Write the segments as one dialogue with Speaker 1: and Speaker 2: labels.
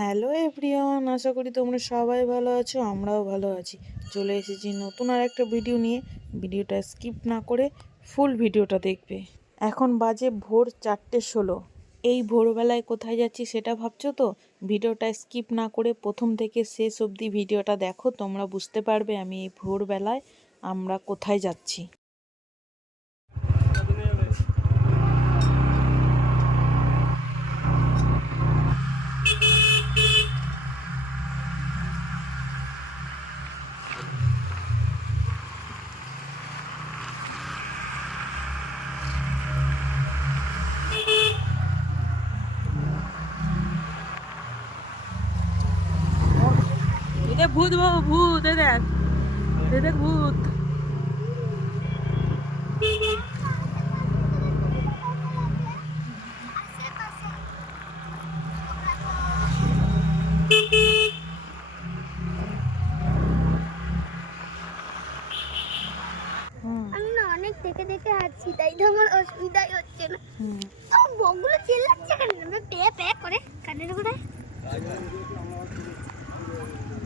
Speaker 1: Hello everyone আশা করি তোমরা সবাই ভালো আছো, আমরাও ভালো আছি। চলে এসেছি নতুন আর একটা ভিডিও নিয়ে। ভিডিওটা স্কিপ না করে ফুল ভিডিওটা দেখবে। এখন বাজে ভোর চারটে ষোলো। এই ভোরবেলায় কোথায় যাচ্ছি সেটা ভাবছ তো? ভিডিওটা স্কিপ না করে প্রথম থেকে শেষ অবধি ভিডিওটা দেখো, তোমরা বুঝতে পারবে আমি এই ভোরবেলায় আমরা কোথায় যাচ্ছি। ভূত বাবু ভূত এ দেখ। এ দেখ ভূত।
Speaker 2: আমি না অনেক দেখে দেখে হাঁটছি তাই তো আমার অসুবিধাই হচ্ছে না।
Speaker 1: হুম।
Speaker 2: তো বকগুলো চিল্লাচ্ছে কেন? পে পে করে কানের করে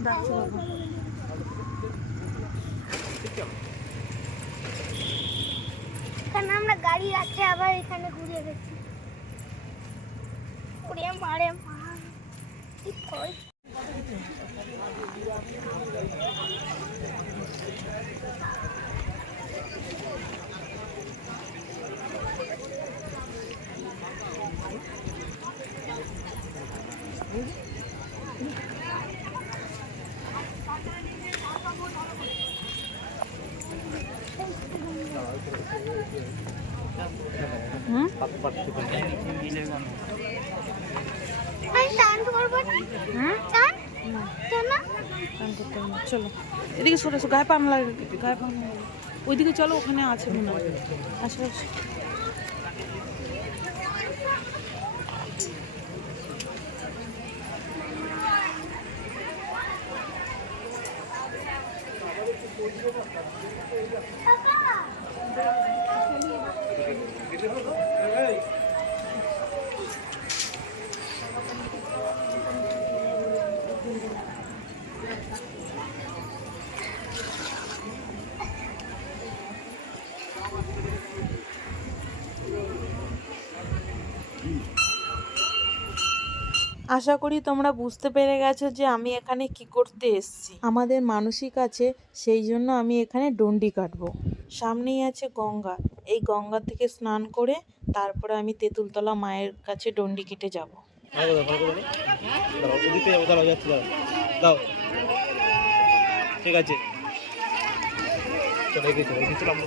Speaker 1: ডাকছে বাবু
Speaker 2: কারণ আমরা গাড়ি রাখে আবার এখানে ঘুরে গেছি। ওরে মারে মা। কি কই?
Speaker 1: হুম
Speaker 2: আমি টান করব না
Speaker 1: হুম
Speaker 2: টান কেন
Speaker 1: স্নান করতে হবে চলো। এদিকে সরে এসো, গায়ে পাম লাগে, গায়ে পাম ওইদিকে চলো, ওখানে আছে মনে হয়। আসো আসো। আশা করি তোমরা বুঝতে পেরে গেছো যে আমি এখানে কি করতে এসেছি। আমাদের মানসিক আছে সেই জন্য আমি এখানে ডন্ডি কাটবো। সামনেই আছে গঙ্গা। এই গঙ্গা থেকে স্নান করে তারপরে আমি তেঁতুলতলা মায়ের কাছে ডন্ডি কেটে যাব।
Speaker 3: ভালো করে ভালো করে দাও ওদিকে যাব দাঁড়াও যাচ্ছি দাও দাও ঠিক আছে চলো এগিয়ে চলো এগিয়ে চলো আমরা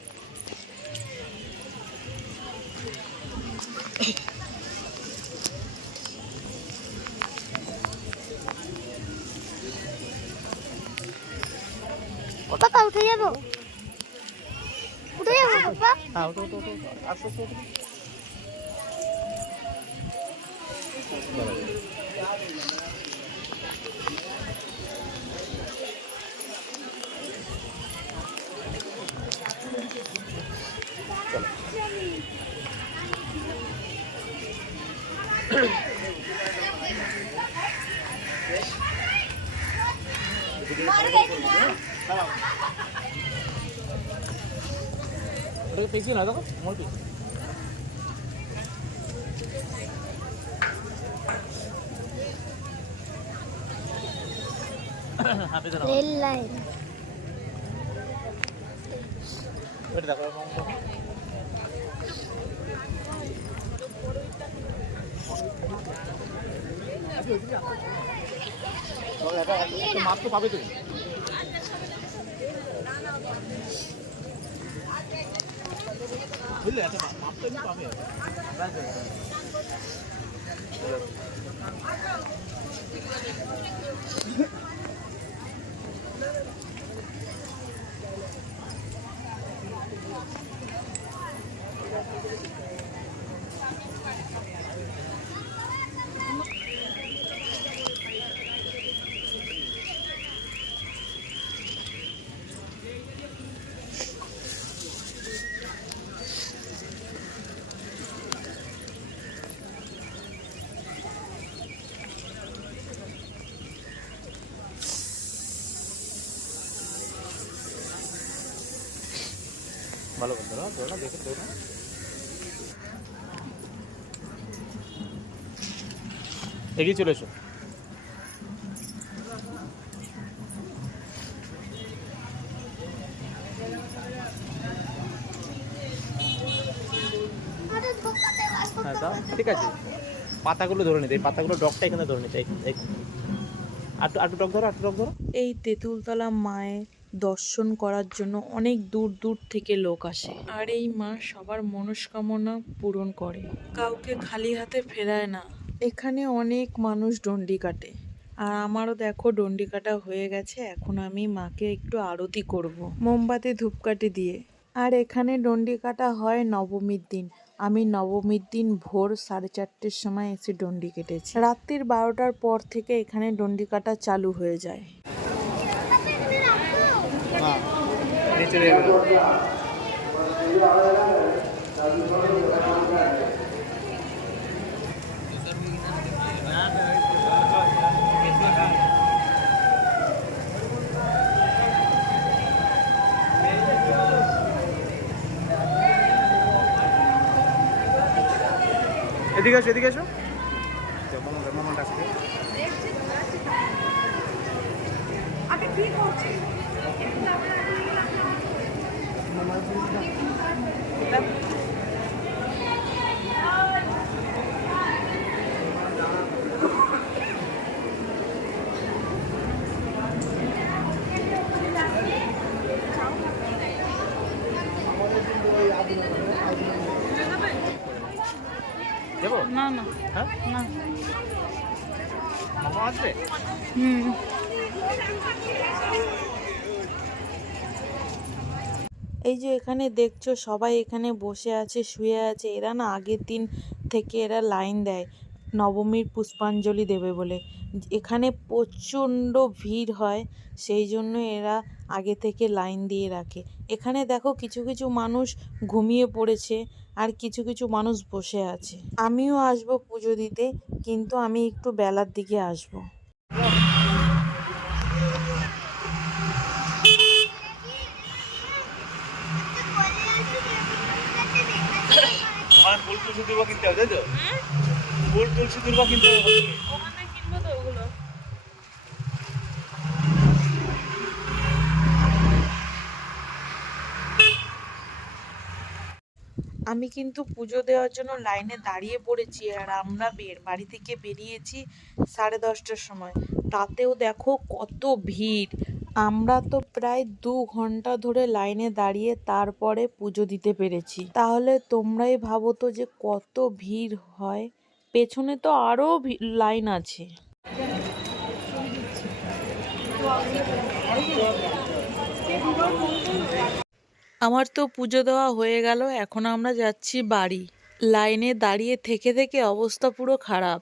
Speaker 2: বাবা
Speaker 3: উঠে
Speaker 2: যাব? উঠে যাব পাপা
Speaker 3: হ্যাঁ পেয়েছি না দেখো মোর পেয়েছি হাতে দাঁড়াও
Speaker 2: রেল লাইন
Speaker 3: মাপ তো পাবে তুমি বুঝলে মাপ তো পাবে Thank you. ভালো করে ধরো ধরো না। দেখে। এগিয়ে চলে এসো। হ্যাঁ ঠিক আছে। পাতাগুলো ধরে নিতে, এই পাতাগুলো ডগটা এখানে ধরে নিতে আটু আটু ডগ ধরো আটু ডগ ধরো।
Speaker 1: এই তেঁতুলতলা মায়ের দর্শন করার জন্য অনেক দূর দূর থেকে লোক আসে। আর এই মা সবার মনস্কামনা পূরণ করে। কাউকে খালি হাতে ফেরায় না। এখানে অনেক মানুষ ডন্ডি কাটে। আর আমারও দেখো ডন্ডি কাটা হয়ে গেছে, এখন আমি মাকে একটু আরতি করব। মোমবাতি, ধূপকাঠি দিয়ে। আর এখানে ডন্ডি কাটা হয় নবমীর দিন। আমি নবমীর দিন ভোর সাড়ে চারটের সময় এসে ডন্ডি কেটেছি। রাত্রির বারোটার পর থেকে এখানে ডন্ডি কাটা চালু হয়ে যায়
Speaker 3: হ্যাঁ নিচে এদিকে আসো এদিকে আসো দেবো?
Speaker 1: না না।
Speaker 3: হ্যাঁ?
Speaker 1: না।
Speaker 3: মামা আসবে?
Speaker 1: হুম। এই যে এখানে দেখছ সবাই এখানে বসে আছে শুয়ে আছে। এরা না আগের দিন থেকে এরা লাইন দেয়। নবমীর পুষ্পাঞ্জলি দেবে বলে। এখানে প্রচণ্ড ভিড় হয়, সেই জন্য এরা আগে থেকে লাইন দিয়ে রাখে। এখানে দেখো কিছু কিছু মানুষ ঘুমিয়ে পড়েছে আর কিছু কিছু মানুষ বসে আছে। আমিও আসব পুজো দিতে, কিন্তু আমি একটু বেলার দিকে আসব
Speaker 3: আর ফুল তুলসী দুর্বা কিনতে হবে তাই তো? ফুল তুলসী দুর্বা কিনতে হবে
Speaker 1: ওখানে কিনবো তো ওগুলো। আমি কিন্তু পুজো দেওয়ার জন্য লাইনে দাঁড়িয়ে পড়েছি আর আমরা বের বাড়ি থেকে বেরিয়েছি সাড়ে দশটার সময়। তাতেও দেখো কত ভিড়। আমরা তো প্রায় দু ঘণ্টা ধরে লাইনে দাঁড়িয়ে তারপরে পুজো দিতে পেরেছি। তাহলে তোমরাই ভাবো তো যে কত ভিড় হয়। পেছনে তো আরও লাইন আছে। আমার তো পুজো দেওয়া হয়ে গেল, এখন আমরা যাচ্ছি বাড়ি। লাইনে দাঁড়িয়ে থেকে থেকে অবস্থা পুরো খারাপ।